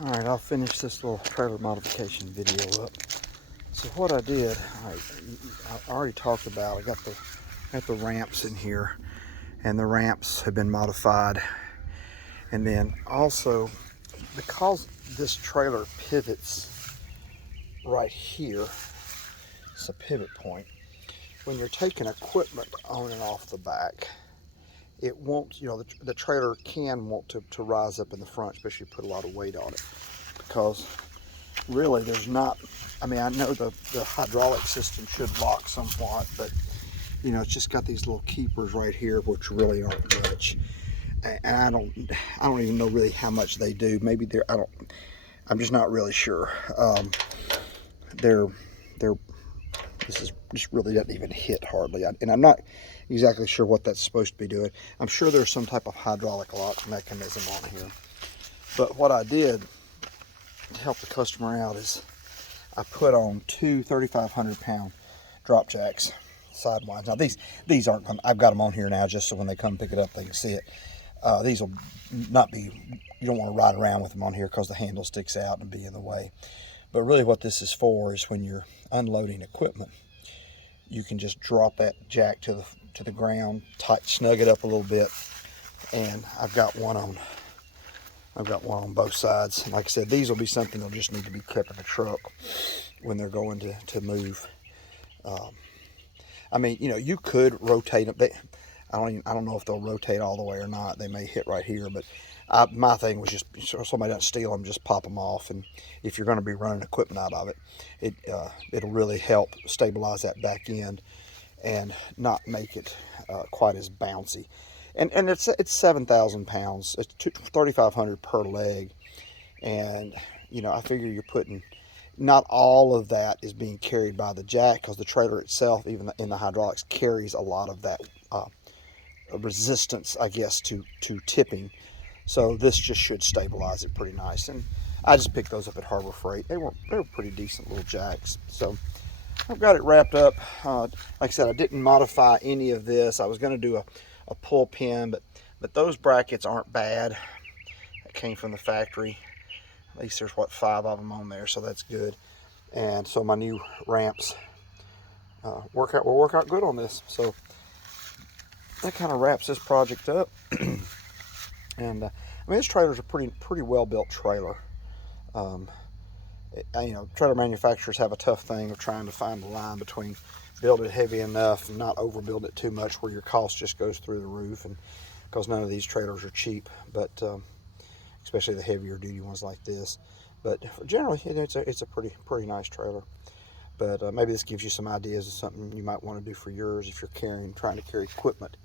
All right, I'll finish this little trailer modification video up. So what I did, I already talked about, I got the ramps in here, and the ramps have been modified. And then also, because this trailer pivots right here, it's a pivot point. When you're taking equipment on and off the back, it won't, the trailer can want to rise up in the front, especially if you put a lot of weight on it. Because really there's not, I mean, I know the hydraulic system should lock somewhat, but it's just got these little keepers right here, which really aren't much. And I don't even know really how much they do. Maybe I'm just not really sure. This is just really doesn't even hit hardly. And I'm not exactly sure what that's supposed to be doing. I'm sure there's some type of hydraulic lock mechanism on here. But what I did to help the customer out is I put on two 3,500-pound drop jacks sidewise. Now these aren't, I've got them on here now just so when they come pick it up they can see it. These will not be, you don't want to ride around with them on here because the handle sticks out and be in the way. But really what this is for is when you're unloading equipment, you can just drop that jack to the ground, snug it up a little bit, and I've got one on both sides. Like I said, these will be something that'll just need to be kept in the truck when they're going to move. I mean, you could rotate them. I don't know if they'll rotate all the way or not. They may hit right here, but my thing was just so somebody doesn't steal them, just pop them off. And if you're going to be running equipment out of it, it'll really help stabilize that back end and not make it quite as bouncy. And it's 7,000 pounds. It's 3,500 per leg, and I figure you're putting. Not all of that is being carried by the jack because the trailer itself, even in the hydraulics, carries a lot of that resistance, I guess, to tipping. So this just should stabilize it pretty nice. And I just picked those up at Harbor Freight. They were pretty decent little jacks. So I've got it wrapped up. Like I said, I didn't modify any of this. I was going to do a pull pin, but those brackets aren't bad. That came from the factory. At least there's 5 of them on there, so that's good. And so my new ramps will work out good on this. So that kind of wraps this project up. And I mean, this trailer's a pretty well built trailer. Trailer manufacturers have a tough thing of trying to find the line between build it heavy enough and not overbuild it too much where your cost just goes through the roof, and because none of these trailers are cheap, but especially the heavier duty ones like this. But generally it's a pretty nice trailer. But maybe this gives you some ideas of something you might want to do for yours if you're trying to carry equipment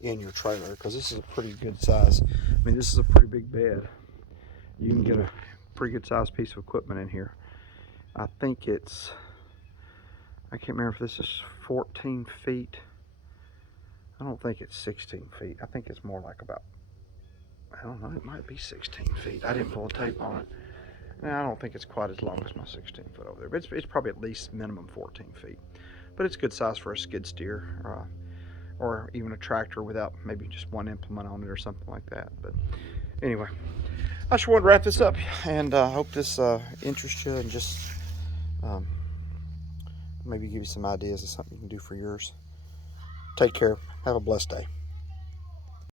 in your trailer, because this is a pretty good size. I mean, this is a pretty big bed. You can get a pretty good sized piece of equipment in here. I think I can't remember if this is 14 feet. I don't think it's 16 feet. I think it's more like about, I don't know, it might be 16 feet. I didn't pull a tape on it. Now, I don't think it's quite as long as my 16 foot over there, but it's probably at least minimum 14 feet. But it's good size for a skid steer or even a tractor without maybe just one implement on it or something like that. But anyway, I just wanted to wrap this up, and I hope this interests you and just maybe give you some ideas of something you can do for yours. Take care. Have a blessed day.